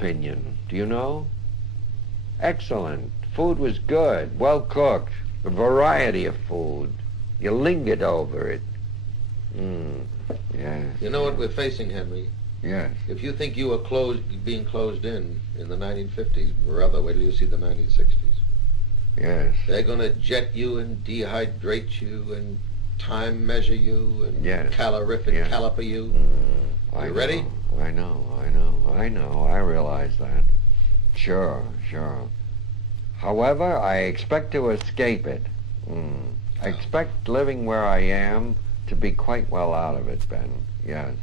opinion, do you know? Excellent. Food was good, well cooked, a variety of food. You lingered over it. Yes. You know what we're facing, Henry? Yes. If you think you were being closed in the 1950s, brother, wait till you see the 1960s. Yes. They're going to jet you and dehydrate you and time measure you and calorific caliper you. You ready? I know. I realize that. Sure. However, I expect to escape it. I expect living where I am to be quite well out of it, Ben. Yes.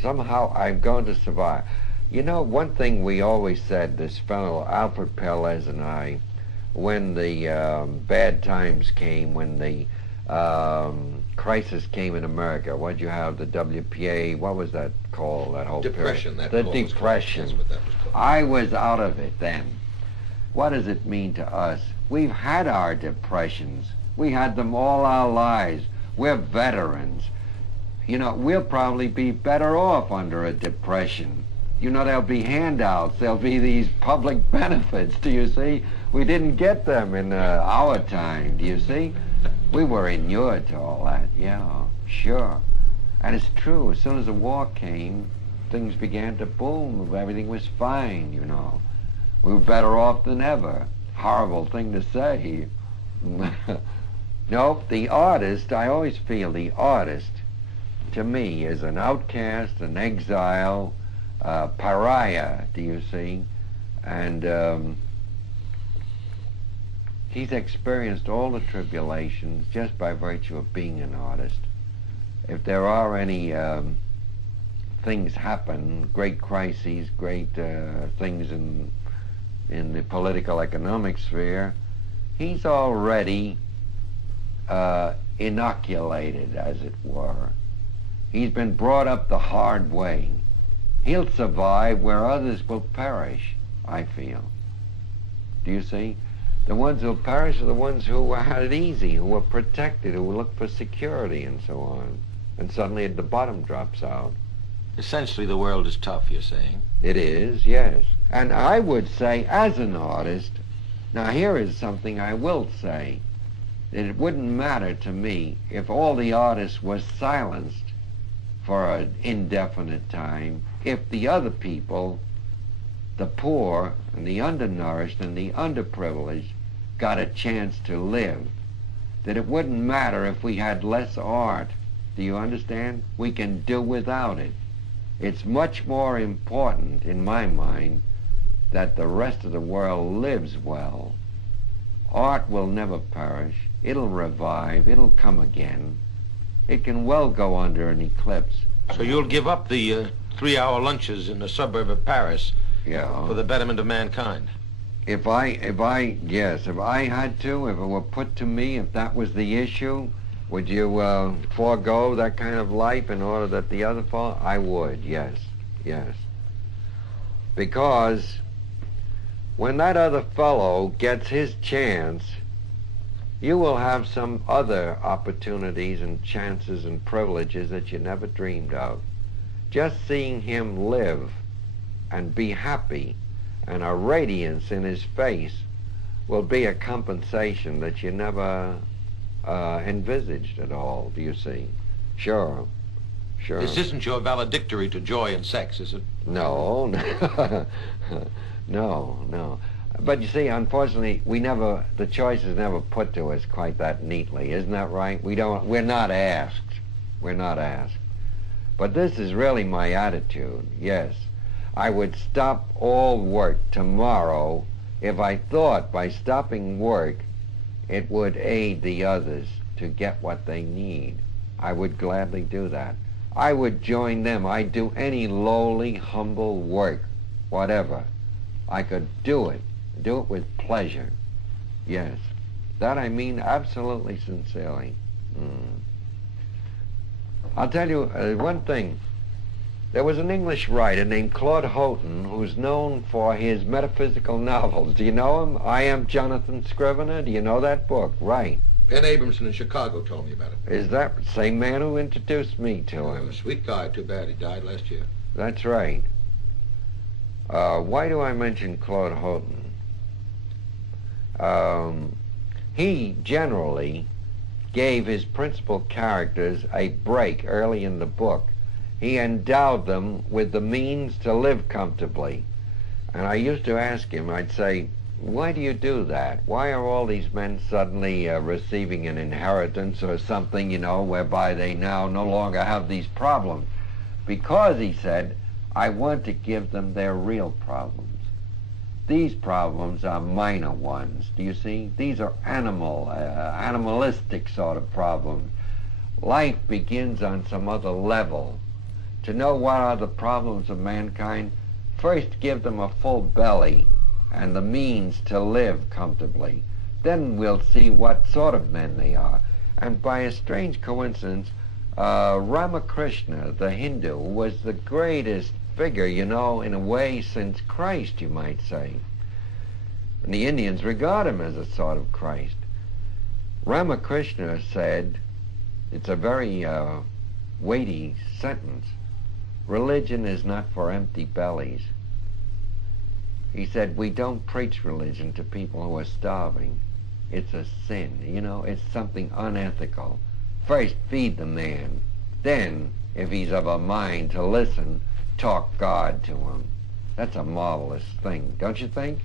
Somehow I'm going to survive. You know, one thing we always said, this fellow Alfred Perez and I, when the bad times came, when the crisis came in America, what'd you have, the WPA, what was that called, that whole Depression. period? The Depression. That's what that was called. I was out of it then. What does it mean to us? We've had our depressions. We had them all our lives. We're veterans. You know, we'll probably be better off under a depression. You know, there'll be handouts. There'll be these public benefits, do you see? We didn't get them in our time, do you see? We were inured to all that, yeah, sure. And it's true, as soon as the war came, things began to boom. Everything was fine, you know. We were better off than ever. Horrible thing to say. Nope, the artist, I always feel the artist, to me, is an outcast, an exile, pariah, do you see? And he's experienced all the tribulations just by virtue of being an artist. If there are any things happen, great crises, great things in the political economic sphere, he's already inoculated, as it were. He's been brought up the hard way. He'll survive where others will perish, I feel. Do you see? The ones who'll perish are the ones who had it easy, who were protected, who looked for security and so on. And suddenly the bottom drops out. Essentially, the world is tough, you're saying? It is, yes. And I would say, as an artist, now here is something I will say. It wouldn't matter to me if all the artists were silenced for an indefinite time, if the other people, the poor and the undernourished and the underprivileged, got a chance to live. That it wouldn't matter if we had less art. Do you understand? We can do without it. It's much more important, in my mind, that the rest of the world lives well. Art will never perish. It'll revive. It'll come again. It can well go under an eclipse. So you'll give up the 3-hour lunches in the suburb of Paris for the betterment of mankind? If I had to, if it were put to me, if that was the issue, would you forego that kind of life in order that the other fall? I would, yes. Because when that other fellow gets his chance, you will have some other opportunities and chances and privileges that you never dreamed of. Just seeing him live and be happy and a radiance in his face will be a compensation that you never envisaged at all, do you see? Sure. This isn't your valedictory to joy and sex, is it? No. No. But you see, unfortunately, the choice is never put to us quite that neatly, isn't that right? We're not asked. But this is really my attitude, yes. I would stop all work tomorrow if I thought by stopping work it would aid the others to get what they need. I would gladly do that. I would join them. I'd do any lowly, humble work, whatever. I could do it with pleasure. Yes. That I mean absolutely sincerely. I'll tell you one thing. There was an English writer named Claude Houghton who's known for his metaphysical novels. Do you know him? I Am Jonathan Scrivener. Do you know that book? Right. Ben Abramson in Chicago told me about it. Is that the same man who introduced me to him? A sweet guy. Too bad he died last year. That's right. Why do I mention Claude Houghton? He generally gave his principal characters a break early in the book. He endowed them with the means to live comfortably. And I used to ask him, I'd say, why do you do that? Why are all these men suddenly receiving an inheritance or something, you know, whereby they now no longer have these problems? Because, he said, I want to give them their real problems. These problems are minor ones, do you see? These are animalistic sort of problems. Life begins on some other level. To know what are the problems of mankind, first give them a full belly and the means to live comfortably. Then we'll see what sort of men they are. And by a strange coincidence, Ramakrishna, the Hindu, was the greatest figure, you know, in a way, since Christ, you might say. And the Indians regard him as a sort of Christ. Ramakrishna said, it's a very weighty sentence, religion is not for empty bellies. He said, we don't preach religion to people who are starving. It's a sin, you know, it's something unethical. First, feed the man. Then, if he's of a mind to listen, talk God to him. That's a marvelous thing, don't you think?